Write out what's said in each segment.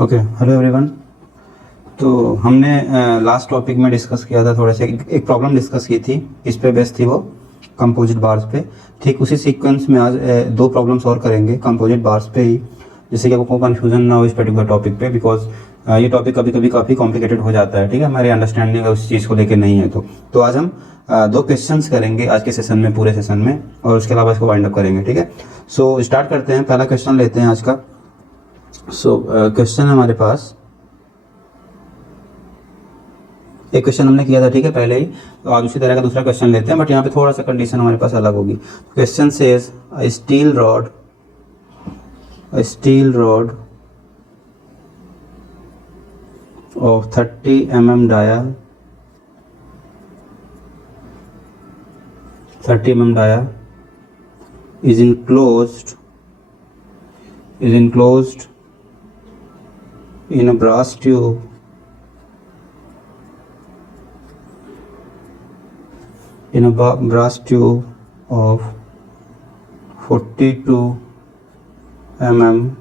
Okay, hello everyone. तो हमने last topic में डिस्कस किया था, थोड़ा सा एक प्रॉब्लम डिस्कस की थी। इस पे बेस्ड थी वो कंपोजिट बार्स पे। ठीक उसी सीक्वेंस में आज दो प्रॉब्लम्स और करेंगे कंपोजिट बार्स पे ही, जिससे कि आपको कंफ्यूजन ना हो इस पर्टिकुलर टॉपिक पे, बिकॉज ये टॉपिक कभी कभी काफ़ी कॉम्प्लिकेटेड हो जाता है। ठीक है, हमारी अंडरस्टैंडिंग उस चीज़ को लेकर नहीं है। तो आज हम दो क्वेश्चंस करेंगे आज के सेशन में, पूरे सेशन में, और उसके अलावा इसको वाइंड अप करेंगे। ठीक है, सो स्टार्ट करते हैं। पहला क्वेश्चन लेते हैं आज का। सो क्वेश्चन है हमारे पास, एक क्वेश्चन हमने किया था ठीक है पहले ही, तो आज उसी तरह का दूसरा क्वेश्चन लेते हैं, बट यहाँ पे थोड़ा सा कंडीशन हमारे पास अलग होगी। Question says a steel rod of 30 mm dia is enclosed in a brass tube of 42 mm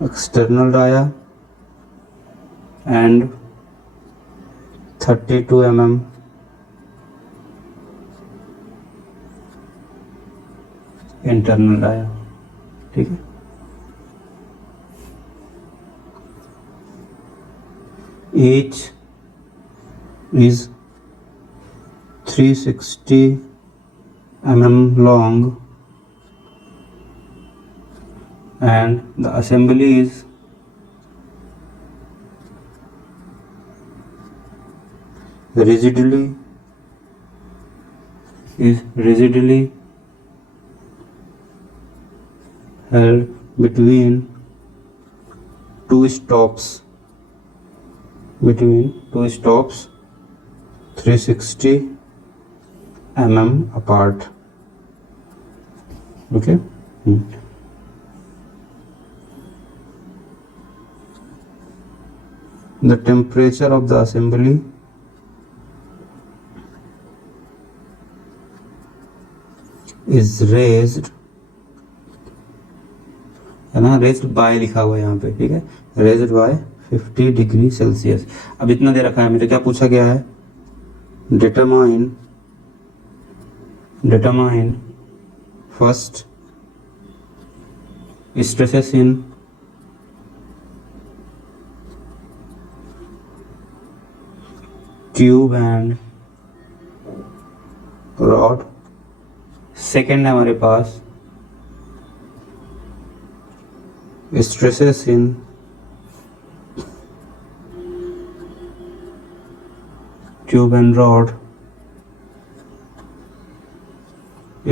external dia and 32 mm internal dia। ठीक है, each is 360 mm long and the assembly is rigidly held between two stops 360 mm apart। okay, the temperature of the assembly is raised, है ना, raised bye लिखा हुआ है यहाँ पे। ठीक है, रेज्ड बाय 50 डिग्री सेल्सियस। अब इतना दे रखा है हमें, तो क्या पूछा गया है, determine first stresses in tube and rod. Second है हमारे पास stresses in tube and rod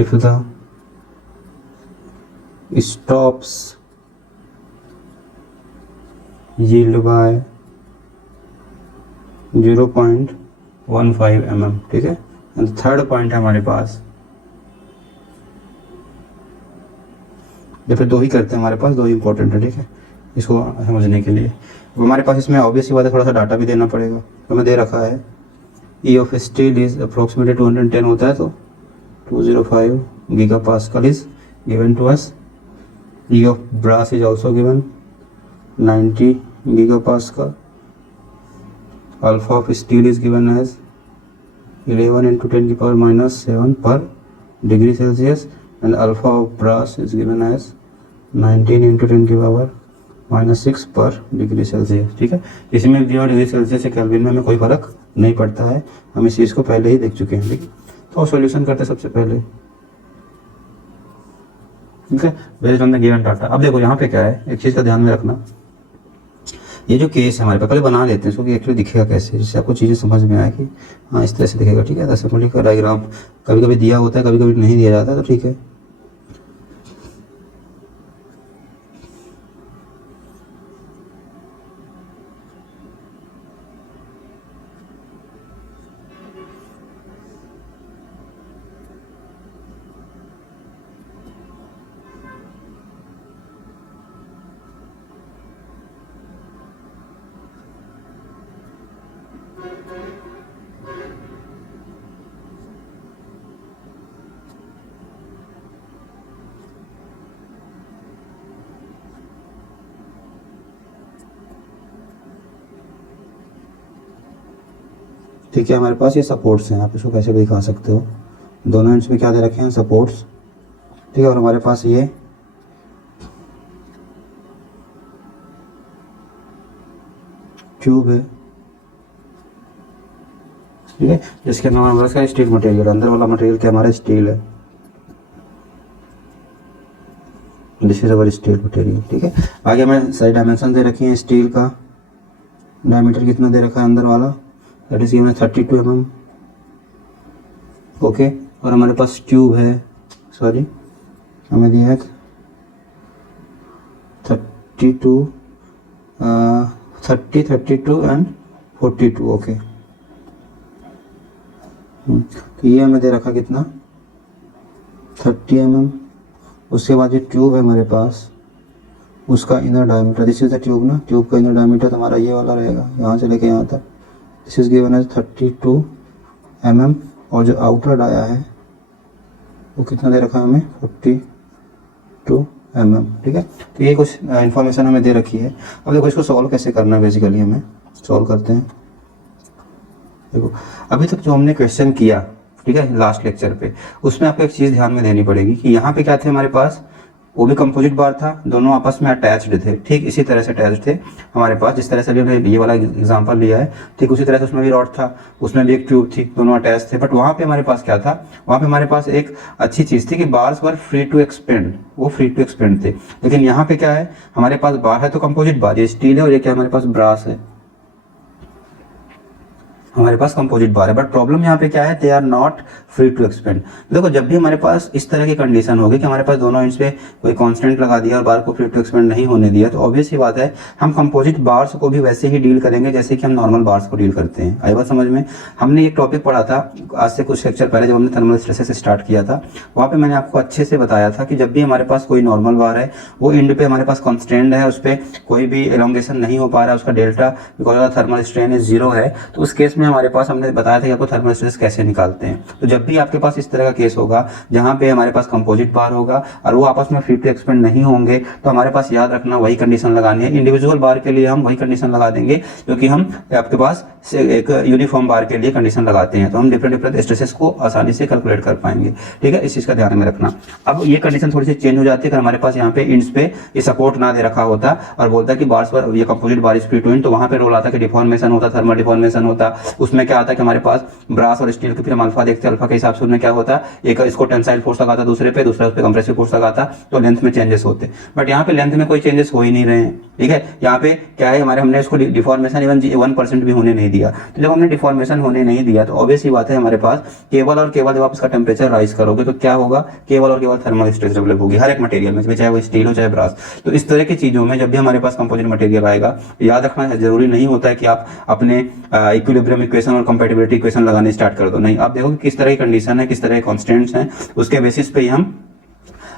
if the stops yield by 0.15 mm। ठीक है, एंड थर्ड पॉइंट है हमारे पास, या फिर दो ही करते हैं, हमारे पास दो ही इंपॉर्टेंट है। ठीक है, इसको समझने के लिए हमारे पास इसमें ऑब्वियस ही बात है, थोड़ा सा डाटा भी देना पड़ेगा। तो मैं दे रखा है E of steel is approximately 210 होता है, तो 205 giga pascal is given to us. E of brass is also given 90 giga pascal. Alpha of steel is given as 11 × 10⁻⁻7 पर degree Celsius, and alpha of brass is given as 19 × 10⁻⁻6 पर degree Celsius. ठीक है, इसमें दिया degree Celsius या kelvin में हमें कोई फर्क नहीं पड़ता है, हम इस चीज़ को पहले ही देख चुके हैं। ठीक है, तो सॉल्यूशन करते हैं सबसे पहले। ठीक है, based on the given data. अब देखो यहाँ पे क्या है, एक चीज़ का ध्यान में रखना, ये जो केस है हमारे पास, पहले बना लेते हैं इसको कि एक्चुअली दिखेगा कैसे, जिससे आपको चीज़ें समझ में आए कि हाँ इस तरह से दिखेगा। ठीक है, असेंबली का डायग्राम कभी कभी दिया होता है, कभी कभी नहीं दिया जाता है, तो ठीक है। ठीक है, हमारे पास ये सपोर्ट्स हैं, आप इसको कैसे भी दिखा सकते हो, दोनों एंड्स में क्या दे रखे हैं, सपोर्ट्स। ठीक है, और हमारे पास ये ट्यूब है, ठीक है, जिसके अंदर हमारे पास स्टील मटेरियल, अंदर वाला मटेरियल क्या हमारा स्टील है, this is our steel material. ठीक है, आगे हमें सारी डायमेंशन दे रखी हैं, स्टील का डायमीटर कितना दे रखा है अंदर वाला, that is given 32 mm। Okay, और हमारे पास ट्यूब है, सॉरी हमें दिया है 32 30 32 एंड 42। ओके, तो ये हमें दे रखा कितना 30 mm। उसके बाद ये ट्यूब है हमारे पास, उसका inner diameter, this is the tube ना, ट्यूब का इनर डायमीटर तो हमारा ये वाला रहेगा, यहाँ से लेके यहाँ तक, this is given as 32 mm। और जो आउटर डाया है वो कितना दे रखा है हमें 42 mm। ठीक है, तो ये कुछ इन्फॉर्मेशन हमें दे रखी है। अब देखो इसको सॉल्व कैसे करना है, बेसिकली हमें सॉल्व करते हैं। देखो अभी तक जो हमने क्वेश्चन किया, ठीक है, लास्ट लेक्चर पे, उसमें आपको एक चीज़ ध्यान में देनी पड़ेगी कि यहाँ पे क्या थे हमारे पास, वो भी कंपोजिट बार था, दोनों आपस में अटैच्ड थे। ठीक इसी तरह से अटैच्ड थे हमारे पास, जिस तरह से अभी हमने ये वाला एग्जांपल लिया है, ठीक उसी तरह से उसमें भी रॉड था, उसमें भी एक ट्यूब थी, दोनों अटैच थे। बट वहाँ पे हमारे पास क्या था, वहाँ पे हमारे पास एक अच्छी चीज़ थी कि bars were free to expand, वो फ्री टू एक्सपेंड थे। लेकिन यहाँ पे क्या है, हमारे पास बार है तो कंपोजिट बार, ये स्टील है, और ये क्या हमारे पास ब्रास है, हमारे पास कंपोजिट बार है। बट प्रॉब्लम यहाँ पे क्या है, they are not free to expand. देखो जब भी हमारे पास इस तरह की कंडीशन होगी कि हमारे पास दोनों एंड्स पे कोई कांस्टेंट लगा दिया और बार को फ्री टू एक्सपेंड नहीं होने दिया, तो ऑब्वियस ही बात है हम कंपोजिट बार्स को भी वैसे ही डील करेंगे जैसे कि हम नॉर्मल बार्स को डील करते हैं। आई बात समझ में। हमने एक टॉपिक पढ़ा था आज से कुछ लेक्चर पहले, जब हमने थर्मल स्ट्रेसेस से स्टार्ट किया था, वहाँ पे मैंने आपको अच्छे से बताया था कि जब भी हमारे पास कोई नॉर्मल बार है, वो एंड पे हमारे पास कॉन्स्टेंट है, उस पर कोई भी एलोंगेशन नहीं हो पा रहा है, उसका delta because of thermal strain is 0 है, तो उस केस में हमारे पास हमने बताया था कि आपको थर्मल स्ट्रेस कैसे निकालते हैं। तो जब भी आपके पास इस तरह का केस होगा जहां पे हमारे पास कंपोजिट बार होगा और वो आपस में फ्री टू एक्सपेंड नहीं होंगे, तो हमारे पास याद रखना वही कंडीशन लगानी है। इंडिविजुअल बार के लिए हम वही कंडीशन लगा देंगे क्योंकि हम आपके पास एक यूनिफॉर्म बार के लिए कंडीशन लगाते हैं, तो हम डिफरेंट डिफरेंट स्ट्रेसेस को आसानी से कैलकुलेट कर पाएंगे। ठीक है, इस चीज का ध्यान में रखना। अब ये कंडीशन थोड़ी सी चेंज हो जाती है अगर हमारे पास यहाँ पे इंड्स पे ये सपोर्ट ना दे रखा होता और बोलता है कि बार्स पर ये composite bar is free to end, तो वहां पे रोल आता कि डिफॉर्मेशन होता, थर्मल डिफॉर्मेशन होता। उसमें क्या आता है कि हमारे पास ब्रास और स्टील के फिर हम अल्फा देखते हैं, अल्फा के हिसाब से उनमें क्या होता, एक इसको टेंसाइल फोर्स लगाता, दूसरे पे दूसरा उस पे कंप्रेसिव फोर्स लगाता, तो लेंथ में चेंजेस होते। बट यहाँ पे लेंथ में कोई चेंजेस हो ही नहीं रहे हैं। ठीक है, यहाँ पे क्या है, हमारे हमने इसको डिफॉर्मेशन इवन 1% भी होने नहीं दिया। तो जब हमने डिफॉर्मेशन होने नहीं दिया तो ऑब्वियस ही बात है हमारे पास केवल और केवल जब आप इसका टेम्परेचर राइज करोगे तो क्या होगा, केवल और केवल थर्मल स्ट्रेस डेवलप होगी हर एक मटेरियल में, चाहे वो स्टील हो चाहे ब्रास। तो इस तरह की चीजों में जब भी हमारे पास कंपोजिट मटेरियल आएगा, याद रखना जरूरी नहीं होता है कि आप अपने इक्विलिब्रियम इक्वेशन और कंपैटिबिलिटी इक्वेशन लगाने स्टार्ट कर दो। नहीं, आप देखो कि किस तरह की कंडीशन है, किस तरह के कॉन्स्टेंट्स हैं, उसके बेसिस पे ही हम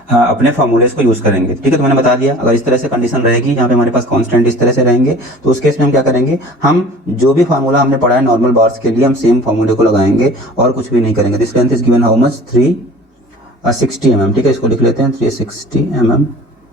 अपने फार्मूलेस को यूज करेंगे। ठीक है, तो मैंने बता दिया अगर इस तरह से कंडीशन रहेगी यहाँ पे हमारे पास कांस्टेंट इस तरह से रहेंगे, तो उस केस में हम क्या करेंगे, हम जो भी फार्मूला हमने पढ़ा है नॉर्मल बार्स के लिए हम सेम फार्मूले को लगाएंगे और कुछ भी नहीं करेंगे। This length is given how much 360 mm। ठीक है, इसको लिख लेते हैं 360 mm,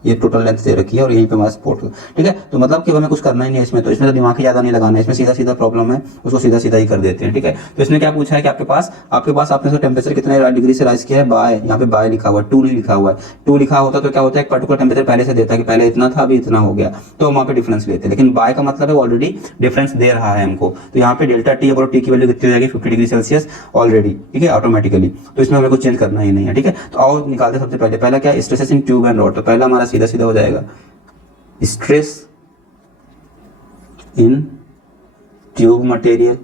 ये टोटल लेंथ दे रखी है और यहीं पे हमारा सपोर्ट। ठीक है, तो मतलब कि हमें कुछ करना ही नहीं है इसमें, तो इसमें तो दिमाग ही ज्यादा नहीं लगाना है, इसमें सीधा सीधा प्रॉब्लम है उसको सीधा सीधा ही कर देते हैं। ठीक है, तो इसने क्या पूछा है कि आपके पास आपने इसका टेम्परेचर कितने डिग्री से राइज किया है, बाय, यहाँ पे बाय लिखा हुआ है, 2 नहीं लिखा हुआ है। 2 लिखा होता तो क्या होता है, एक पर्टिकुलर टेम्परेचर पहले से देता है कि पहले इतना था अभी इतना हो गया, तो वहाँ पे डिफरेंस लेते हैं। लेकिन बाय का मतलब है ऑलरेडी डिफरेंस दे रहा है हमको, तो यहाँ पे डेल्टा टी और टी की वैल्यू कितनी हो जाएगी 50 डिग्री सेल्सियस ऑलरेडी। ठीक है, ऑटोमेटिकली, तो इसमें हमें कुछ चेंज करना ही नहीं है। ठीक है, तो आओ निकालते सबसे पहले, पहला क्या, stresses in tube and rod. तो पहला हमारा सीधा सीधा हो जाएगा स्ट्रेस इन ट्यूब मटेरियल।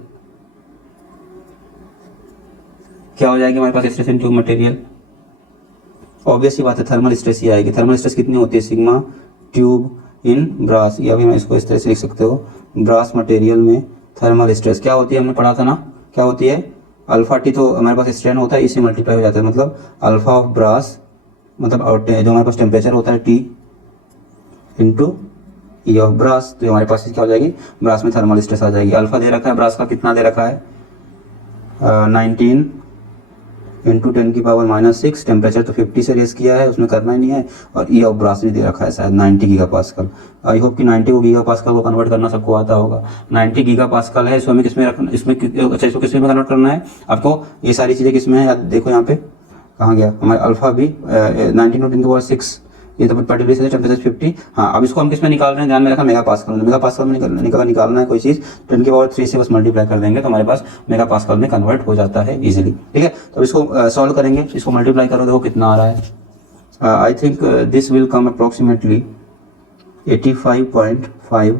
क्या हो जाएगी हमारे पास stress in tube material, obvious ही बात है थर्मल स्ट्रेस ही आएगी। थर्मल स्ट्रेस कितनी होती है, सिग्मा ट्यूब इन ब्रास, या भी मैं इसको इस तरह से लिख सकते हो, ब्रास मटेरियल में थर्मल स्ट्रेस क्या होती है, हमने पढ़ा था ना, क्या होती है, अल्फा टी तो हमारे पास स्ट्रेन होता है, इससे मल्टीप्लाई हो जाता है, मतलब अल्फा ऑफ ब्रास, मतलब जो हमारे पास टेम्परेचर होता है T into E of brass, तो हमारे पास क्या हो जाएगी, ब्रास में थर्मल स्ट्रेस आ जाएगी। अल्फा दे रखा है ब्रास का, कितना दे रखा है 19 इंटू 10 की पावर -6, टेम्परेचर तो 50 से रेस किया है, उसमें करना ही नहीं है, और ई ऑफ ब्रास भी दे रखा है शायद 90 गीगा पास्कल। आई होप कि 90 को गीगा पास्कल को कन्वर्ट करना सबको आता होगा। 90 गीगा पास्कल है, इसको हमें किसमें रखना, इसमें अच्छा इसको किसमें कन्वर्ट करना है आपको, ये सारी चीज़ें किसमें है, देखो यहाँ पे कहाँ गया हमारा अल्फा भी 19 × 10⁻⁶, ये तो पर्टिकुलर से टेम्परेचर 50। हाँ, अब इसको हम किसमें निकाल रहे हैं, ध्यान में रखना, मेगा पास्कल में। मेगा पास्कल में निकालना है कोई चीज़, 10⁻³ से बस मल्टीप्लाई कर देंगे तो हमारे पास मेगा पास्कल में कन्वर्ट हो जाता है इजीली। ठीक है, तो इसको सॉल्व करेंगे, इसको मल्टीप्लाई करो, देखो कितना आ रहा है। I think this will come approximately 85.5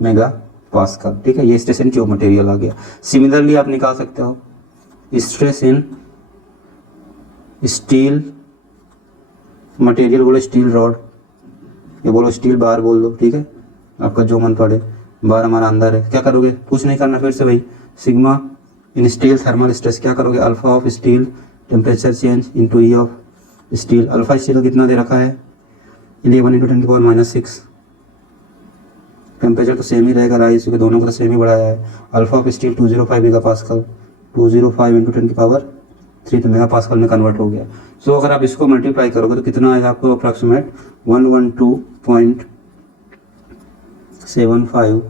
mega pascal. ठीक है, ये स्ट्रेस इन ट्यूब मटेरियल आ गया। सिमिलरली आप निकाल सकते हो स्ट्रेस इन स्टील मटेरियल, बोलो स्टील रॉड, ये बोलो स्टील बार बोल दो। ठीक है, आपका जो मन पड़े, बार हमारा अंदर है। क्या करोगे, कुछ नहीं करना फिर से भाई, सिग्मा इन स्टील थर्मल स्ट्रेस क्या करोगे, alpha of steel temperature change into E of steel. Alpha steel को कितना दे रखा है, 11 × 10⁻⁻⁶। टेम्परेचर तो सेम ही रहेगा, राइस क्योंकि दोनों को तो सेम ही बढ़ाया है। Alpha of steel 205 mega pascal, 205 × 10⁻³ तो मेगा पास्कल में कन्वर्ट हो गया। सो अगर आप इसको मल्टीप्लाई करोगे तो कितना आएगा आपको, अप्रॉक्सीमेट 112.75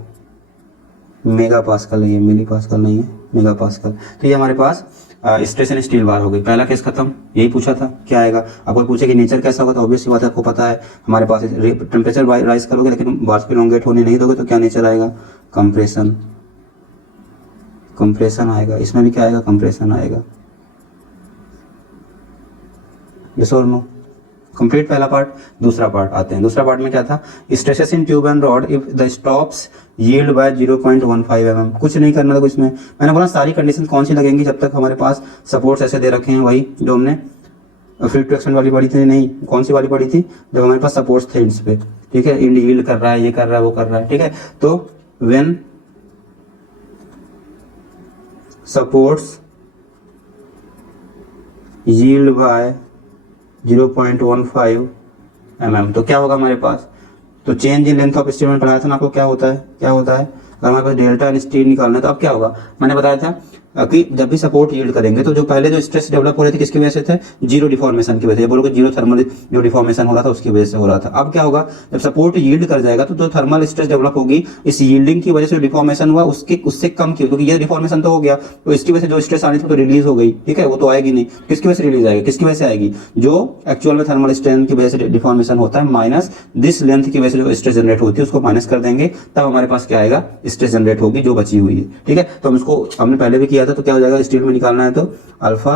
मेगा पास्कल है, ये मिली पास्कल नहीं है, मेगा पास्कल। तो ये हमारे पास स्ट्रेस इन स्टील बार हो गई। पहला केस खत्म, यही पूछा था क्या आएगा। आपको पूछे कि नेचर कैसा होगा, तो ऑब्वियस सी बात है, आपको पता है हमारे पास टेम्परेचर राइज करोगे लेकिन बार्स पे इलोंगेट होने नहीं दोगे तो क्या नेचर आएगा, कंप्रेशन, कंप्रेशन आएगा। इसमें भी क्या आएगा, कंप्रेशन आएगा। यस और नो, कंप्लीट पहला पार्ट। दूसरा पार्ट आते हैं, दूसरा पार्ट में क्या था, stresses in tube and rod if the stops yield by 0.15 mm। कुछ नहीं करना था इसमें, मैंने बोला सारी कंडीशन कौन सी लगेंगी जब तक हमारे पास सपोर्ट्स ऐसे दे रखे हैं, वही जो हमने फ्लूइड ट्रैक्शन वाली पढ़ी थी, नहीं कौन सी वाली पढ़ी थी, जब हमारे पास सपोर्ट्स थे इंड्स पे। ठीक है, इंड यील्ड कर रहा है, ये कर रहा है, वो कर रहा है। ठीक है, तो when supports yield by 0.15 mm, तो क्या होगा हमारे पास, तो change in length of steel में पढ़ाया था ना आपको, क्या होता है, क्या होता है, अगर हमारे पास डेल्टा इन स्टील निकालना है तो अब क्या होगा, मैंने बताया था कि जब भी सपोर्ट यील्ड करेंगे तो जो पहले जो स्ट्रेस डेवलप हो रहे थे किसकी वजह से थे, जीरो डिफॉर्मेशन की वजह से, बोलोगे जीरो थर्मल जो डिफॉर्मेशन हो रहा था उसकी वजह से हो रहा था। अब क्या होगा, जब सपोर्ट यील्ड कर जाएगा तो जो थर्मल स्ट्रेस डेवलप होगी इस यील्डिंग की वजह से डिफॉर्मेशन हुआ उससे कम की, क्योंकि ये डिफॉर्मेशन तो हो गया तो इसकी वजह से जो स्ट्रेस आनी थी तो रिलीज हो गई। ठीक है, वो तो आएगी नहीं, किसकी वजह से रिलीज आएगी, किसकी वजह से आएगी, जो एक्चुअल में थर्मल स्ट्रेंथ की वजह से डिफॉर्मेशन होता है माइनस दिस लेंथ की वजह से जो स्ट्रेस जनरेट होती है उसको माइनस कर देंगे, तब हमारे पास क्या आएगा, स्ट्रेस जनरेट होगी जो बची हुई है। ठीक है, तो हम इसको हमने पहले भी किया था, तो क्या हो जाएगा, स्टील में निकालना है तो अल्फा,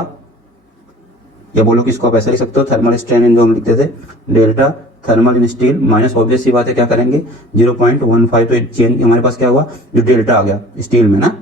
या बोलो कि इसको आप ऐसा लिख सकते हो, थर्मल स्ट्रेन इन जो हम लिखते थे डेल्टा थर्मल इन स्टील माइनस ऑब्वियस सी बात है क्या करेंगे 0.15, तो चेंज हमारे पास क्या हुआ, जो डेल्टा आ गया स्टील में ना,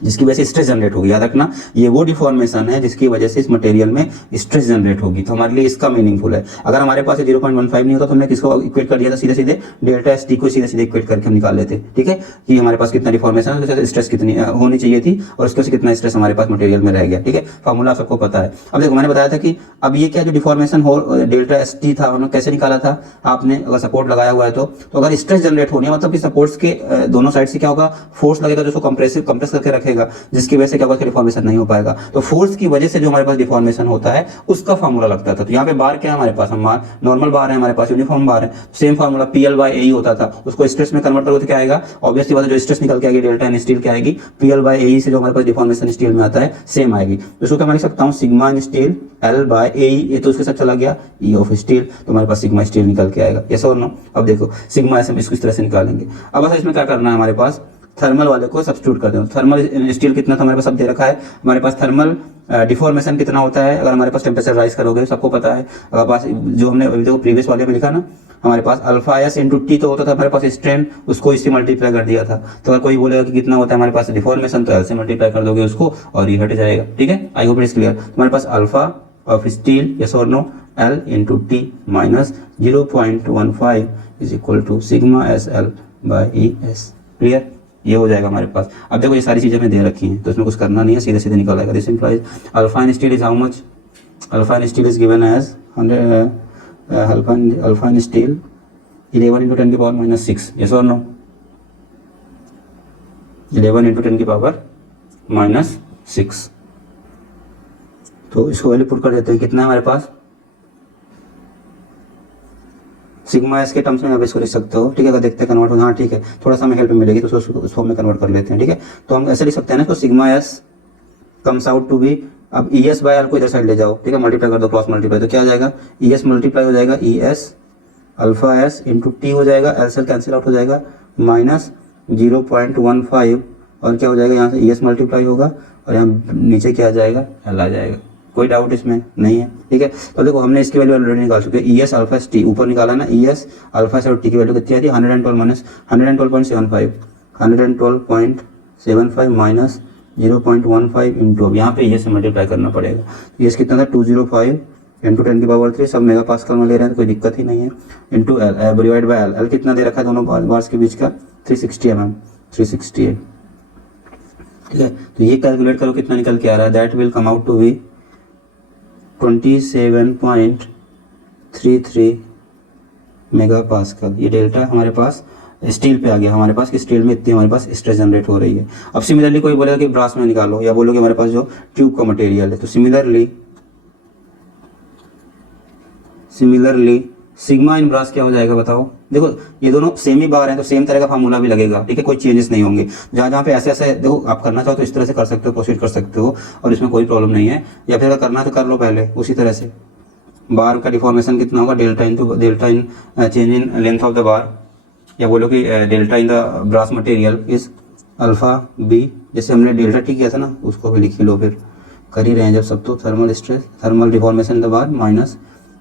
जिसकी वजह से स्ट्रेस जनरेट होगी। याद रखना ये वो डिफॉर्मेशन है जिसकी वजह से इस मटेरियल में स्ट्रेस जनरेट होगी, तो हमारे लिए इसका मीनिंगफुल है। अगर हमारे पास 0.15 नहीं होता तो हमने किसको इक्वेट कर दिया था, सीधे सीधे डेल्टा एस टी को सीधे सीधे इक्वेट करके हम निकाल लेते। ठीक है, कि हमारे पास कितना डिफॉर्मेशन है, स्ट्रेस कितनी होनी चाहिए थी और उसके कितना स्ट्रेस हमारे पास मटेरियल में रह गया। ठीक है, फॉर्मूला सबको पता है। अब देखो मैंने बताया था कि अब ये क्या जो डिफॉर्मेशन हो डेल्टा एस टी था हमने कैसे निकाला था, आपने अगर सपोर्ट लगाया हुआ है तो अगर स्ट्रेस जनरेट होनी है मतलब कि सपोर्ट्स के दोनों साइड से क्या होगा, फोर्स लगेगा जो कंप्रेस करके रखेगा, जिसकी वजह से क्या होगा, डिफॉर्मेशन नहीं हो पाएगा। तो फोर्स की वजह से जो हमारे पास डिफॉर्मेशन होता है उसका फार्मूला लगता था। तो यहाँ पे बार क्या है हमारे पास, हम नॉर्मल बार है हमारे पास, यूनिफॉर्म बार है, सेम फार्मूला PL/AE होता था, उसको स्ट्रेस में कन्वर्ट करोगे तो क्या आएगा, ऑब्वियसली बात है जो स्ट्रेस निकल के आएगी डेल्टा इन स्टील क्या आएगी, PL/AE से जो हमारे पास डिफॉर्मेशन स्टील में आता है सेम आएगी। तो इसको क्या मैं लिख सकता हूँ, सिग्मा इन स्टील L/AE, ये तो उसके साथ चला गया E ऑफ स्टील, तो हमारे पास सिग्मा स्टील निकल के आएगा। यस और नो, अब देखो सिग्मा ऐसे हम इसको इस तरह से निकालेंगे। अब ऐसा इसमें क्या करना है, हमारे पास थर्मल वाले को सब्स्टिट्यूट कर दो। थर्मल स्टील कितना था हमारे पास, सब दे रखा है हमारे पास। थर्मल डिफॉर्मेशन कितना होता है अगर हमारे पास टेम्परेचर राइज करोगे, सबको पता है। अगर पास जो हमने देखो प्रीवियस वाले में लिखा ना, हमारे पास अल्फा एस इंटू टी तो होता था हमारे पास स्ट्रेन, उसको इससे मल्टीप्लाई कर दिया था। तो अगर कोई बोलेगा कि कितना होता है हमारे पास डिफॉर्मेशन, तो एल से मल्टीप्लाई कर दोगे उसको और ये हट जाएगा। ठीक है, I hope it is clear. हमारे पास अल्फा ऑफ स्टील यस और no L into T minus 0.15 is equal to sigma S L by E S. Clear, ये हो जाएगा हमारे पास। अब देखो ये सारी चीजें में दे रखी हैं तो इसमें कुछ करना नहीं है, सीधे सीधे निकल आएगा। This implies alpha in steel is how much, alpha in steel is given as 100 alpha in steel 11 × 10⁻⁻⁶। Yes और नो, 11 × 10⁻⁻⁶। तो इसको वैल्यू पुट कर देते हैं, कितना है हमारे पास सिग्मा एस के टर्म्स में आप इसको लिख सकते हो, ठीक है। अगर देखते हैं कन्वर्ट हो, हाँ ठीक है, थोड़ा सा हमें हेल्प मिलेगी तो उसको उस फॉर्म में कन्वर्ट कर लेते हैं, ठीक है। तो हम ऐसे लिख सकते हैं ना, तो sigma S comes out to be, अब ई एस बाय एल को इधर साइड ले जाओ, ठीक है, मल्टीप्लाई कर दो, क्रॉस मल्टीप्लाई, तो क्या हो जाएगा ई एस मल्टीप्लाई हो जाएगा E S alpha S into T हो जाएगा, एल से कैंसिल आउट हो जाएगा, माइनस 0.15 और क्या हो जाएगा यहाँ से ई एस मल्टीप्लाई होगा और यहाँ नीचे क्या आ जाएगा एल आ जाएगा। कोई डाउट इसमें नहीं है, ठीक है। तो देखो हमने इसकी वैल्यू ऑलरेडी निकाल चुके हैं, E S alpha S T ऊपर निकाला ना, ई एस अल्फा एस और टी की वैल्यू कितनी आती है 112 माइनस 112.75 112.75 माइनस 0.15 इंटू, अब यहाँ पे ई एस से मल्टीप्लाई करना पड़ेगा। ई एस कितना था 205 इंटू 10 की पावर 3, सब मेगा पास्कल में ले रहे हैं तो कोई दिक्कत ही नहीं है, into L divide by L, L कितना दे रखा है दोनों बार्स के बीच का 360 mm 360 है, ठीक है। तो ये कैलकुलेट करो कितना निकल के आ रहा है, that will come out to be 27.33 mega pascal. ये डेल्टा हमारे पास स्टील पे आ गया हमारे पास कि स्टील में इतनी हमारे पास स्ट्रेस जनरेट हो रही है। अब सिमिलरली कोई बोलेगा कि ब्रास में निकालो, या बोलोगे हमारे पास जो ट्यूब का मटेरियल है, तो सिमिलरली सिग्मा इन ब्रास क्या हो जाएगा बताओ। देखो ये दोनों सेम ही बार हैं तो सेम तरह का फार्मूला भी लगेगा, ठीक है, कोई चेंजेस नहीं होंगे। जहाँ जहाँ पे ऐसे ऐसे देखो आप करना चाहो तो इस तरह से कर सकते हो, प्रोसीड कर सकते हो और इसमें कोई प्रॉब्लम नहीं है, या फिर अगर करना तो कर लो पहले उसी तरह से। बार का डिफॉर्मेशन कितना होगा delta in change in length of the bar, या बोलो कि delta in the brass material is alpha B, जैसे हमने डेल्टा टी किया था ना उसको भी लिख लो, फिर कर ही रहे हैं जब सब, तो thermal stress thermal deformation the bar minus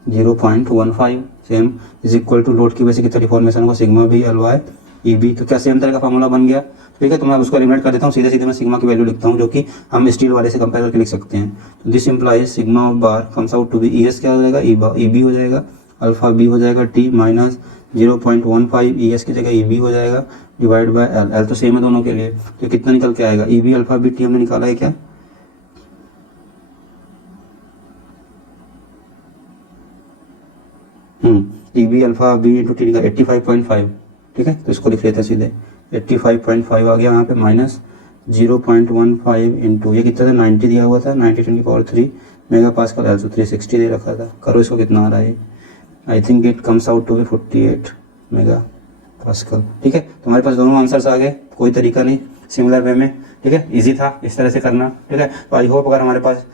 0.15 same is equal to load की वजह से कितना डिफॉर्मेशन होगा sigma B L by E B. तो क्या सेम तरह का फॉर्मूला बन गया, ठीक है। तो मैं उसको एलिमिनेट कर देता हूँ, सीधे सीधे मैं सिग्मा की वैल्यू लिखता हूँ जो कि हम स्टील वाले से कंपेयर करके लिख सकते हैं। तो this implies sigma of bar comes out to be E S क्या हो जाएगा ई बी हो जाएगा, अल्फा बी हो जाएगा टी माइनस 0.15 ई एस की जगह ई बी हो जाएगा डिवाइड बाय एल, एल तो सेम है दोनों के लिए, तो कितना निकल के आएगा E B alpha B T हमने निकाला है क्या E B alpha B into T का 85.5, ठीक है। तो इसको लिख लेते हैं सीधे 85.5 आ गया यहाँ पे माइनस 0.15 इंटू ये कितना था 90 दिया हुआ था 90 10 की पावर 3 मेगा पास्कल, एल 360 दे रखा था। करो इसको कितना आ रहा है, I think it comes out to be 48 mega pascal, ठीक है। तो हमारे पास दोनों आंसर्स आ गए, कोई तरीका नहीं, सिमिलर वे में, ठीक है, इजी था इस तरह से करना, ठीक है। तो आई होप अगर हमारे पास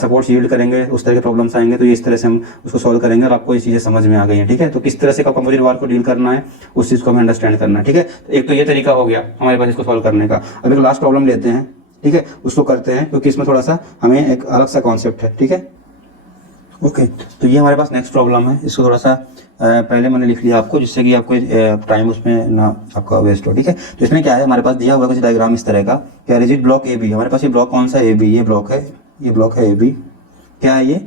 सपोर्ट यील्ड करेंगे उस तरह के प्रॉब्लम्स आएंगे तो ये इस तरह से हम उसको सॉल्व करेंगे और आपको ये चीज़ें समझ में आ गई हैं, ठीक है। तो किस तरह से कंपोजिट बार को डील करना है उस चीज़ को हमें अंडरस्टैंड करना है, ठीक है। तो एक तो ये तरीका हो गया हमारे पास इसको सॉल्व करने का। अब एक लास्ट प्रॉब्लम लेते हैं, ठीक है, उसको करते हैं क्योंकि इसमें थोड़ा सा हमें एक अलग सा कॉन्सेप्ट है, ठीक है। ओके तो ये हमारे पास नेक्स्ट प्रॉब्लम है, इसको थोड़ा सा पहले मैंने लिख लिया आपको जिससे कि आपको टाइम उसमें ना आपका वेस्ट हो, ठीक है। तो इसमें क्या है हमारे पास दिया हुआ कुछ डायग्राम इस तरह का, क्या रिजिड ब्लॉक ए बी, हमारे पास ये ब्लॉक कौन सा ए बी, ये ब्लॉक है ए बी, क्या है ये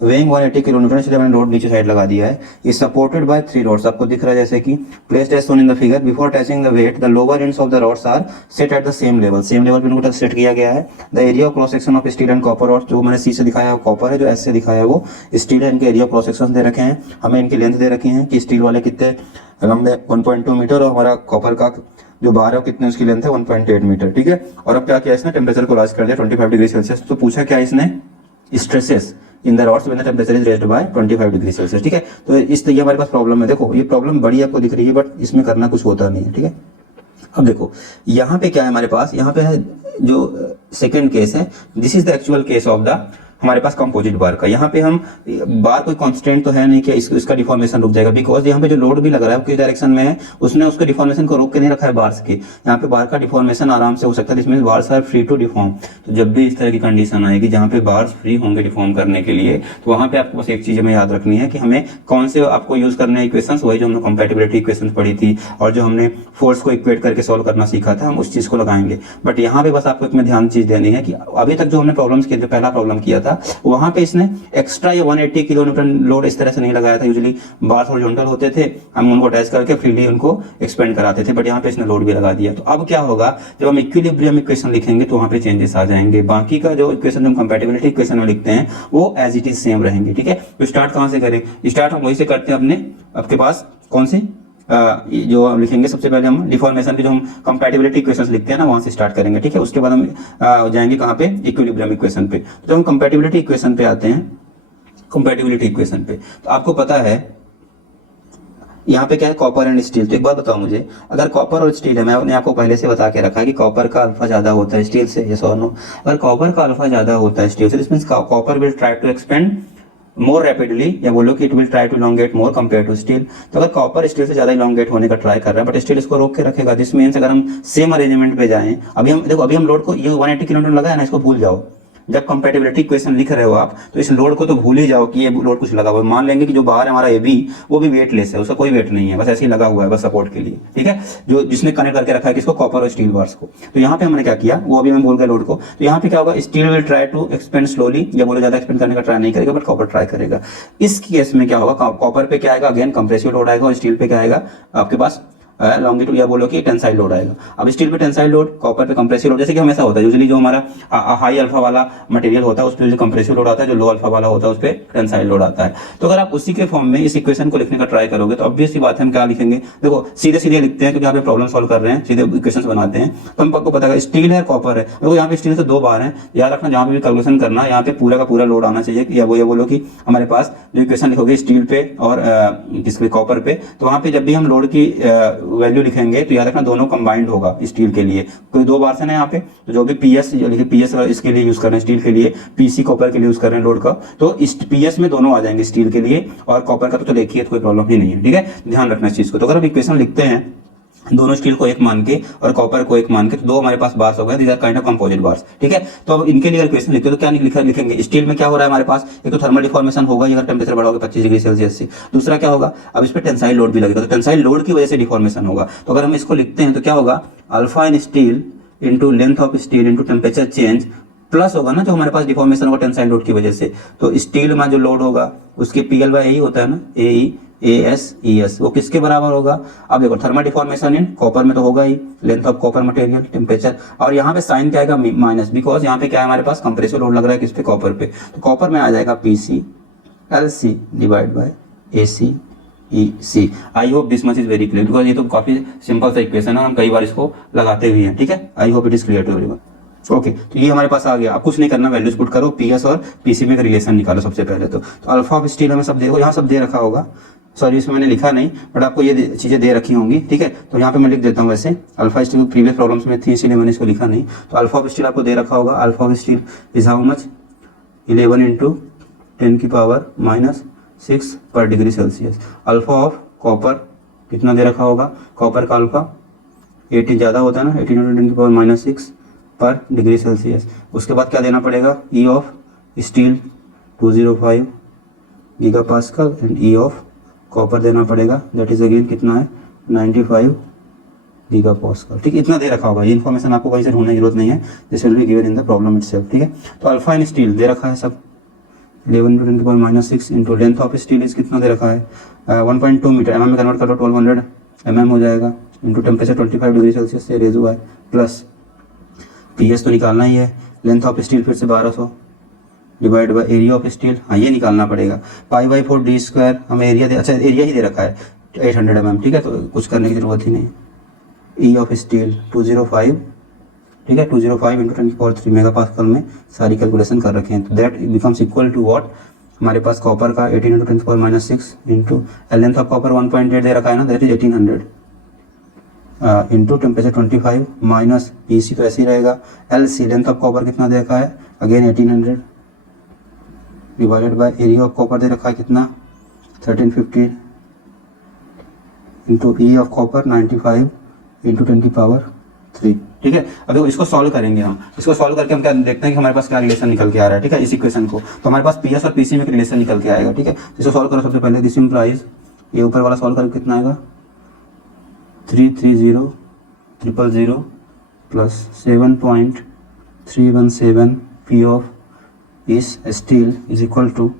वेइंग 180 किलोमीटर, इसलिए मैंने लोड नीचे साइड लगा दिया है। इज सपोर्टेड बाय 3 रॉड्स, आपको दिख रहा है जैसे कि placed as shown in the figure, before touching the weight the lower ends of the rods are set at the same level पे इनको सेट किया गया है। The area of cross section of steel and copper rods, जो मैंने सी से दिखाया है कॉपर है, जो एस से दिखाया है वो स्टील है। इनके एरिया क्रॉस सेक्शन दे रखे हैं, हमें इनकी लेंथ दे रखी है कि स्टील वाले कितने लंबे 1.2 मीटर और हमारा कॉपर का जो बार है कितने उसकी लेंथ है 1.8 मीटर, ठीक है। और अब क्या किया इसने टेम्परेचर को राइज कर दिया 25 डिग्री सेल्सियस। तो पूछा क्या इसने stresses in the rods when the temperature is raised bye 25 degree Celsius, ठीक है। तो इस ये हमारे पास प्रॉब्लम है, देखो ये प्रॉब्लम बड़ी आपको दिख रही है बट इसमें करना कुछ होता नहीं है, ठीक है। अब देखो यहाँ पे क्या है हमारे पास, यहाँ पे है जो सेकंड केस है, this is the actual case of the हमारे पास कंपोजिट बार का। यहाँ पे हम बार कोई कांस्टेंट तो है नहीं कि इसका डिफॉर्मेशन रुक जाएगा, बिकॉज यहाँ पे जो लोड भी लग रहा है किस डायरेक्शन में है उसने उसके डिफॉर्मेशन को रोक के नहीं रखा है बार्स के। यहाँ पे बार का डिफॉर्मेशन आराम से हो सकता है, इसमें bars are free to deform. तो जब भी इस तरह की कंडीशन आएगी जहाँ पे बार्स फ्री होंगे डिफॉर्म करने के लिए, तो वहाँ पे आपको बस एक चीज हमें याद रखनी है कि हमें कौन से आपको यूज करने इक्वेशंस, वही जो हमने कंपैटिबिलिटी इक्वेशंस पढ़ी थी और जो हमने फोर्स को इक्वेट करके सॉल्व करना सीखा था, हम उस चीज को लगाएंगे। बट यहाँ पे बस आपको इसमें ध्यान चीज देनी है कि अभी तक जो हमने प्रॉब्लम्स किए, जो पहला प्रॉब्लम किया था वहाँ पे इसने एक्स्ट्रा ये 180 किलोमीटर लोड इस तरह से नहीं लगाया था। यूजुअली बार हॉरिजॉन्टल होते थे, हम उनको अटैच करके फ्रीली उनको एक्सपेंड कराते थे, बट यहाँ पे इसने लोड भी लगा दिया। तो अब क्या होगा, जब हम इक्विलिब्रियम इक्वेशन लिखेंगे तो वहाँ पे चेंजेस आ जाएंगे। बाकी का जो इक्वेशन हम कंपैटिबिलिटी इक्वेशन में लिखते हैं वो एज इट इज सेम रहेंगे, ठीक है। तो स्टार्ट कहाँ से करें, स्टार्ट हम वही से करते हैं अपने, आपके पास कौन सी जो हम लिखेंगे सबसे पहले हम डिफॉर्मेशन की जो हम कंपैटिबिलिटी इक्वेशंस लिखते हैं ना वहां से स्टार्ट करेंगे, ठीक है। उसके बाद हम जाएंगे कहाँ पे, इक्विलिब्रियम इक्वेशन पे। तो जब हम कंपैटिबिलिटी इक्वेशन पे आते हैं, कंपैटिबिलिटी इक्वेशन पे, तो आपको पता है यहाँ पे क्या है, कॉपर एंड स्टील। तो एक बात बताओ मुझे, अगर कॉपर और स्टील है, मैंने आपको पहले से बता के रखा है कि कॉपर का अल्फा ज्यादा होता है स्टील से, यस और नो। अगर कॉपर का अल्फा ज्यादा होता है स्टील से, this means copper will try to expand more rapidly, या बोलो कि it will try to elongate more compare to steel. तो अगर कॉपर स्टील से ज्यादा इलोंगेट होने का ट्राई कर रहा है बट स्टील इसको रोक के रखेगा, दिस मींस अगर हम सेम अरेंजमेंट पे जाएं, अभी हम देखो, अभी हम लोड को ये 180 किलोमीटर लगा है ना, इसको भूल जाओ। जब कंपैटिबिलिटी इक्वेशन लिख रहे हो आप, तो इस लोड को तो भूल ही जाओ कि ये लोड कुछ लगा हुआ है। मान लेंगे कि जो बाहर है हमारा AB, वो भी वेटलेस है, उसका कोई वेट नहीं है, बस ऐसे ही लगा हुआ है, बस सपोर्ट के लिए, ठीक है। जो जिसने कनेक्ट करके रखा है किसको, कॉपर और स्टील बार्स को। तो यहाँ पे हमने क्या किया, वो अभी मैं बोल गया लोड को। तो यहाँ पे क्या होगा, steel will try to expand slowly, या बोलो ज्यादा एक्सपेंड करने का ट्राई नहीं करेगा, बट कॉपर ट्राई करेगा। इस केस में क्या होगा, कॉपर पे क्या आएगा, अगेन कंप्रेसिव लोड आएगा, और स्टील पे क्या आएगा आपके पास लॉन्गिट्यूड, या बोलो कि टेंसाइल लोड आएगा। अब स्टील पे टेंसाइल लोड, कॉपर पे कंप्रेसिव लोड, जैसे कि हमेशा होता है यूजुअली जो हमारा हाई अल्फा वाला मटेरियल होता है उस पे जो कंप्रेसिव लोड आता है, जो लो अल्फा वाला होता है उस पे टेंसाइल लोड आता है। तो अगर आप उसी के फॉर्म में इस इक्वेशन को लिखने का ट्राई करोगे तो ऑब्वियस सी बात है हम क्या लिखेंगे, देखो सीधे सीधे लिखते हैं क्योंकि यहाँ पे प्रॉब्लम सॉल्व कर रहे हैं, सीधे इक्वेशन बनाते हैं। तो हमको पता है स्टील है कॉपर है, देखो यहाँ पे स्टील से 2 बार है, याद रखना जहाँ पे भी कैलकुलेशन करना यहाँ पे पूरा का पूरा लोड आना चाहिए, या वो ये बोलो कि हमारे पास जो इक्वेशन लिखोगे स्टील पे और किस पे, कॉपर पे, तो वहाँ पे जब भी हम लोड की वैल्यू लिखेंगे तो याद रखना दोनों कंबाइंड होगा स्टील के लिए, कोई 2 बार से ना यहाँ पे। तो जो भी PS इसके लिए यूज कर रहे हैं स्टील के लिए, PC कॉपर के लिए यूज कर रहे हैं लोड का, तो PS में दोनों आ जाएंगे स्टील के लिए, और कॉपर का तो देखिए कोई प्रॉब्लम ही नहीं है, ठीक है। ध्यान रखना इस चीज को। तो अगर हम इक्वेशन लिखते हैं दोनों स्टील को एक मान के और कॉपर को एक मान के, तो 2 हमारे पास बार्स हो गए, these are kind of composite bars, ठीक है। तो अब इनके लिए इक्वेशन लिखते हो तो क्या लिखेंगे, स्टील में क्या हो रहा है हमारे पास, एक तो थर्मल डिफॉर्मेशन होगा अगर टेम्परेचर बढ़ाओगे 25 डिग्री सेल्सियस से, दूसरा क्या होगा, अब इस पे टेंसाइल लोड भी लगेगा, तो टेंसाइल लोड की वजह से डिफॉर्मेशन होगा। तो अगर हम इसको लिखते हैं तो क्या होगा, alpha in steel into length of steel into temperature change, plus होगा ना जो हमारे पास डिफॉर्मेशन होगा टेंसाइल लोड की वजह से, तो स्टील में जो लोड होगा उसके PL/A होता है ना, AES, वो किसके बराबर होगा। अब देखो थर्मल डिफॉर्मेशन इन कॉपर में तो होगा ही, length of copper material, temperature, और यहाँ पे साइन क्या आएगा, माइनस, बिकॉज यहाँ पे क्या है हमारे पास कंप्रेसिव लोड लग रहा है किस पे, कॉपर पे। तो कॉपर में आ जाएगा PC/LC divide by ACEC। I hope this much is very clear, because ये तो काफी सिंपल सा इक्वेशन है, हम कई बार इसको लगाते भी हैं, ठीक है। I hope it is clear to everyone. Okay, तो ये हमारे पास आ गया। अब कुछ नहीं करना, वैल्यूज पुट करो, PS और PC में का रिलेशन निकालो सबसे पहले। तो अल्फा ऑफ स्टील हमें सब देखो, यहाँ सब दे रखा होगा, सॉरी इसमें मैंने लिखा नहीं बट आपको ये चीजें दे रखी होंगी, ठीक है। तो यहाँ पे मैं लिख देता हूँ, वैसे अल्फा स्टील प्रीवियस प्रॉब्लम्स में थी इसीलिए मैंने इसको लिखा नहीं। तो अल्फा ऑफ स्टील आपको दे रखा होगा, alpha of steel is how much, 11 × 10⁻⁻6 पर degree Celsius. Alpha of copper कितना दे रखा होगा, कॉपर का अल्फा 18 ज़्यादा होता है ना, 18 × 10⁻⁻6 पर डिग्री सेल्सियस। उसके बाद क्या देना पड़ेगा, E of steel 205 gigapascal and E of copper देना पड़ेगा, दैट इज अगेन कितना है 95 गीगापास्कल, ठीक है। इतना दे रखा होगा, ये इन्फॉर्मेशन आपको कहीं से ढूंढने की जरूरत नहीं है, this will be given in the problem itself, ठीक है। तो अल्फा इन स्टील दे रखा है सब, 11 × 10⁻⁻6 into length of steel is कितना दे रखा है 1.2 मीटर, mm में कन्वर्ट करो 1200 mm हो जाएगा, इंटू टेम्परेचर 25 डिग्री सेल्सियस से रेज हुआ है, प्लस PS तो निकालना ही है, लेंथ ऑफ स्टील फिर से 1200 divide by area of steel, हाँ ये निकालना पड़ेगा, π/4d², हमें एरिया अच्छा एरिया ही दे रखा है 800 mm, ठीक है। तो कुछ करने की जरूरत ही नहीं। E ऑफ स्टील 205, ठीक है, 205 × 10⁻³ मेगापास्कल में सारी कैलकुलेशन कर रखे हैं। तो that becomes equal to what, हमारे पास कॉपर का 18 × 10⁻⁻6 इंटू लेंथ ऑफ कॉपर 1.8 दे रखा है ना, that is 1800 into temperature 25 minus PC तो ऐसे ही रहेगा, LC लेंथ ऑफ कॉपर कितना दे रखा है again 1800 divided by area of copper दे रखा है कितना 1350 into E of copper 95 into 10⁻3, ठीक है। अब देखो इसको सॉल्व करेंगे हम, इसको सॉल्व करके हम क्या देखते हैं कि हमारे पास क्या रिलेशन निकल के आ रहा है, ठीक है। इस इक्वेशन को तो हमारे पास PS और PC में एक रिलेशन निकल के आएगा, ठीक है। इसको सॉल्व करो सबसे पहले, दिस इंप्लाइज ये ऊपर वाला सॉल्व करके कितना आएगा 330,000 प्लस 7.317 P ऑफ इस steel is equal to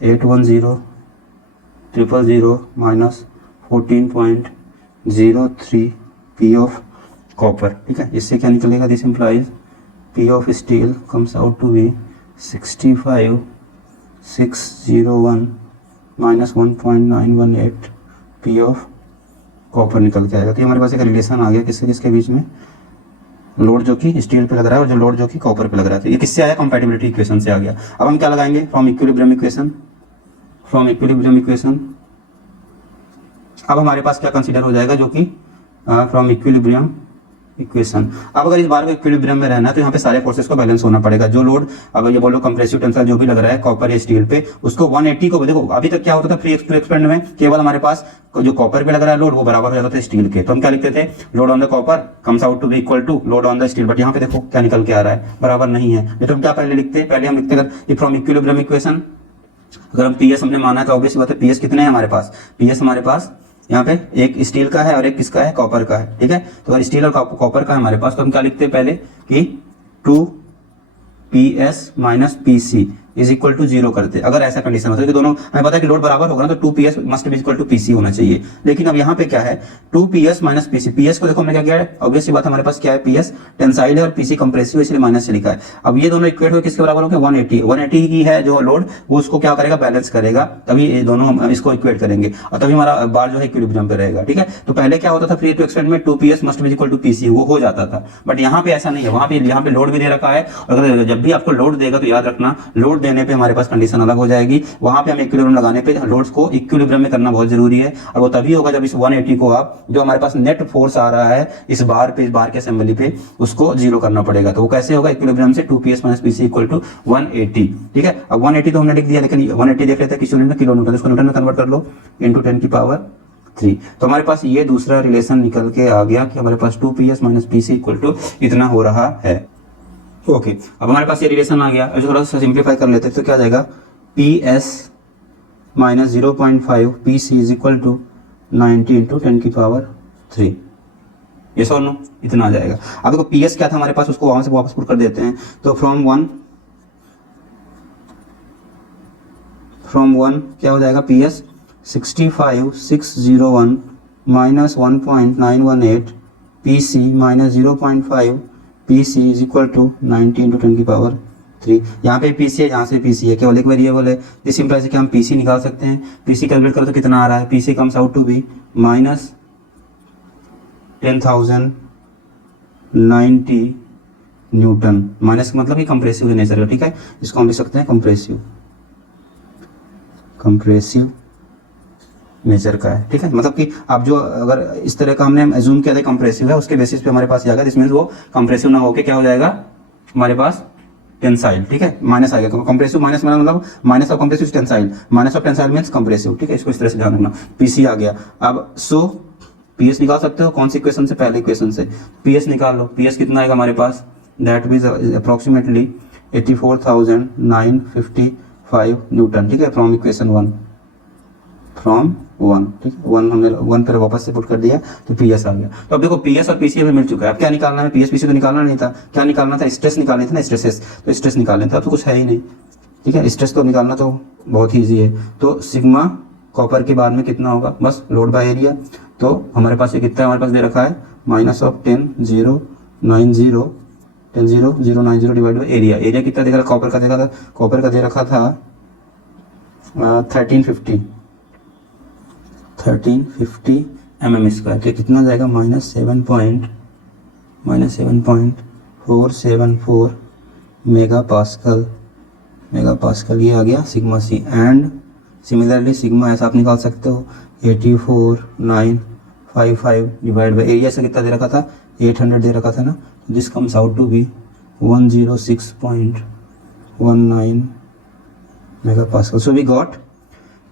810,000 minus 14.03 P of copper, ठीक है। इससे क्या निकलेगा, this implies P of steel comes out to be 65,601 minus 1.918 P of copper निकल के आएगा। तो ये हमारे पास एक रिलेशन आ गया किससे किसके बीच में, लोड जो कि स्टील पे लग रहा है और जो लोड जो कि कॉपर पे लग रहा है। तो ये किससे आया, कंपैटिबिलिटी इक्वेशन से आ गया। अब हम क्या लगाएंगे, from equilibrium equation, from equilibrium equation. अब हमारे पास क्या कंसीडर हो जाएगा, जो कि फ्रॉम इक्विलिब्रियम इक्वेशन। अब अगर इस बार को इक्विलिब्रियम में रहना है तो यहाँ पे सारे फोर्सेस को बैलेंस होना पड़ेगा। जो लोड, अब ये बोलो कंप्रेसिव टेंसाइल जो भी लग रहा है कॉपर या स्टील पे, उसको 180 को, देखो अभी तक क्या होता था फ्री एक्सपेरिमेंट में, केवल हमारे पास जो कॉपर पे लग रहा है लोड वो बराबर हो जाता था स्टील के। तो हम क्या लिखते थे, load on the copper comes out to be equal to load on the steel. But यहाँ पे देखो क्या निकल के आ रहा है, बराबर नहीं है। तो हम क्या पहले लिखते हैं, पहले हम लिखते अगर फ्रॉम इक्विलिब्रियम इक्वेशन, अगर हम पीएस हमने माना है तो ऑब्वियस बात है पीएस कितने हैं हमारे पास, पीएस हमारे पास यहाँ पे एक स्टील का है और एक किसका है, कॉपर का है। ठीक है, तो अगर स्टील और कॉपर का है हमारे पास तो हम क्या लिखते हैं पहले कि 2PS minus PC is equal to 0 करते। अगर ऐसा कंडीशन होता है कि दोनों हमें पता है कि लोड बराबर होगा ना, तो 2PS must be equal to PC होना चाहिए। लेकिन अब यहाँ पे क्या है, 2PS माइनस PC। PS को देखो हमने क्या किया है, ऑब्वियसली बात हमारे पास क्या है, PS टेंसाइल है और PC कंप्रेसिव, इसलिए माइनस से लिखा है। अब ये दोनों इक्वेट हो किसके बराबर होंगे, 180 की है जो लोड, वो उसको क्या करेगा, बैलेंस करेगा, तभी ये दोनों हम इसको इक्वेट करेंगे और तभी हमारा बार जो है इक्विलिब्रियम पे रहेगा। ठीक है, तो पहले क्या होता था फ्री टू एक्सपेरिमेंट में 2PS must be equal to PC, वो हो जाता था। बट यहाँ पे ऐसा नहीं है, वहां पे यहाँ पे लोड भी दे रखा है। अगर जब भी आपको लोड देगा तो याद रखना, लोड देने पे हमारे पास कंडीशन अलग हो जाएगी। वहां पे हम इक्विलिब्रियम लगाने पे लोड्स को इक्विलिब्रियम में करना बहुत जरूरी है, और वो तभी होगा जब इस 180 को आप, जो हमारे पास नेट फोर्स आ रहा है इस बार पे, इस बार के असेंबली पे, उसको 0 करना पड़ेगा। तो वो कैसे होगा, इक्विलिब्रियम से 2PS minus PC equal to 180। ठीक है, अब 180 तो हमने लिख दिया, लेकिन 180 देख लेते हैं किस यूनिट में, किलो न्यूटन, उसको न्यूटन में कन्वर्ट कर लो, इंटू 10 की पावर 3। तो हमारे पास ये दूसरा रिलेशन निकल के आ गया कि हमारे पास 2PS minus PC equal to इतना हो रहा है। ओके, अब हमारे पास ये रिलेशन आ गया। थोड़ा सा सिंप्लीफाई कर लेते हैं तो क्या आ जाएगा, PS minus 0.5 PC is equal to 90 into 10 की पावर 3। ये सो नो, इतना आ जाएगा। अब देखो PS क्या था हमारे पास, उसको वहां से वापस पुट कर देते हैं। तो फ्रॉम वन क्या हो जाएगा, PS 65601 minus 1.918 PC minus 0.5 PC is equal to 90 into 10 की पावर 3। यहाँ पे PC है, यहाँ से PC है, केवल एक वेरिएबल है। इस इंप्लाई से कि हम PC निकाल सकते हैं। PC कैलकुलेट करो तो कितना आ रहा है, PC comes out to be minus 10,090 newton. Minus मतलब कि कंप्रेसिव नेचर का। ठीक है, इसको हम लिख सकते हैं कंप्रेसिव नेचर का है। ठीक है, मतलब कि आप जो अगर इस तरह का हमने एज्यूम किया था कंप्रेसिव है, उसके बेसिस पे हमारे पास आएगा, दिस मींस वो कंप्रेसिव ना होके क्या हो जाएगा हमारे पास, टेंसाइल। ठीक है, माइनस आ गया, कंप्रेसिव माइनस मतलब minus of compressive tensile, minus of tensile means compressive. ठीक है, इसको इस तरह से ध्यान रखना। PC आ गया। अब सो PS निकाल सकते हो कौन सी इक्वेशन से, पहले इक्वेशन से PS निकाल लो। PS कितना आएगा हमारे पास, दैट मींस अप्रोक्सीमेटली 84,955 न्यूटन। ठीक है, फ्रॉम इक्वेशन 1, ठीक है, 1 हमने 1 पर वापस से पुट कर दिया तो PS आ गया। तो अब देखो PS और PC हमें मिल चुका है। अब क्या निकालना है, PS PC तो निकालना नहीं था, क्या निकालना था, स्ट्रेस निकालनी थी ना, स्ट्रेसेस। तो स्ट्रेस निकालना था, अब तो कुछ है ही नहीं। ठीक है, स्ट्रेस तो निकालना तो बहुत ईजी है। तो सिग्मा कॉपर के बाद में कितना होगा, बस लोड बाय एरिया। तो हमारे पास ये कितना हमारे पास दे रखा है, minus of 10,090 divide by area. Area कितना दे रखा, कॉपर का दे रखा था, कॉपर का दे रखा था 1350 mm स्क्वायर। तो कितना जाएगा, माइनस 7.474 मेगा पास्कल ये आ गया sigma C। And similarly sigma ऐसा आप निकाल सकते हो 84,955 डिवाइड बाई एरिया से कितना दे रखा था, 800 दे रखा था ना। This comes out to be 106.19 mega pascal. So we got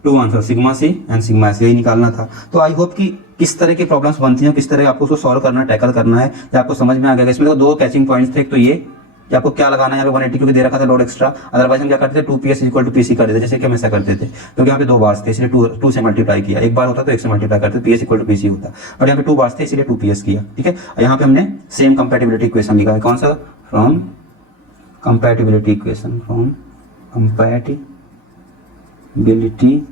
2 answer, sigma C and sigma S, यही निकालना था। तो आई होप कि किस तरह की प्रॉब्लम्स बनती हैं, किस तरह आपको उसको सॉल्व करना, टैकल करना है, या आपको समझ में आ गया। इसमें तो 2 कैचिंग पॉइंट्स थे। एक तो ये कि आपको क्या लगाना है, यहाँ पे 180 क्योंकि दे रखा था लोड एक्स्ट्रा। अदरवाइज हम क्या करते थे, 2PS इक्वल टू PC कर देते, जैसे कि हम ऐसा करते थे, क्योंकि यहाँ पे 2 बार्स थे इसलिए 2 से मल्टीप्लाई किया। एक बार होता तो 1 से मल्टीप्लाई करते, PS इक्वल टू PC होता। और यहाँ पे 2 बार्स थे इसलिए 2PS किया। ठीक है, यहाँ पे हमने सेम कंपैटिबिलिटी इक्वेशन लिखा है, कौन सा, from compatibility equation, from compatibility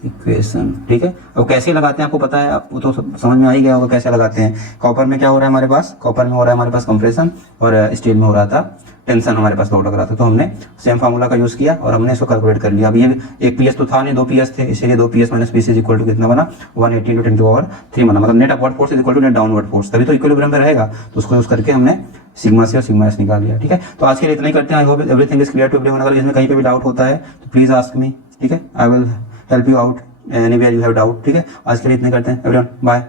equation. ठीक है, अब कैसे लगाते हैं आपको पता है, आपको तो समझ में आ ही गया होगा कैसे लगाते हैं। कॉपर में क्या हो रहा है हमारे पास, कॉपर में हो रहा है हमारे पास कंप्रेशन, और स्टील में हो रहा था टेंशन हमारे पास लोड लग रहा था। तो हमने सेम फार्मूला का यूज़ किया और हमने इसको कैलकुलेट कर लिया। अब ये एक पीएस तो था नहीं, 2 पीएस थे, इसीलिए 2 PS minus PS is equal to कितना बना, 180 × 10⁻³ बना, मतलब net upward force is equal to net downward force, तभी तो इक्विलिब्रियम में रहेगा। तो उसको यूज़ करके हमने सिग्मा सी और सिग्मा एस निकाल लिया। ठीक है, तो आज के लिए इतना ही करते हैं। I hope everything is clear to everyone. अगर इसमें कहीं पे भी डाउट होता है तो प्लीज आस्क मी। ठीक है, I will help you out anywhere you have doubt. ठीक है, आज के लिए इतना ही करते हैं एवरीवन, बाय।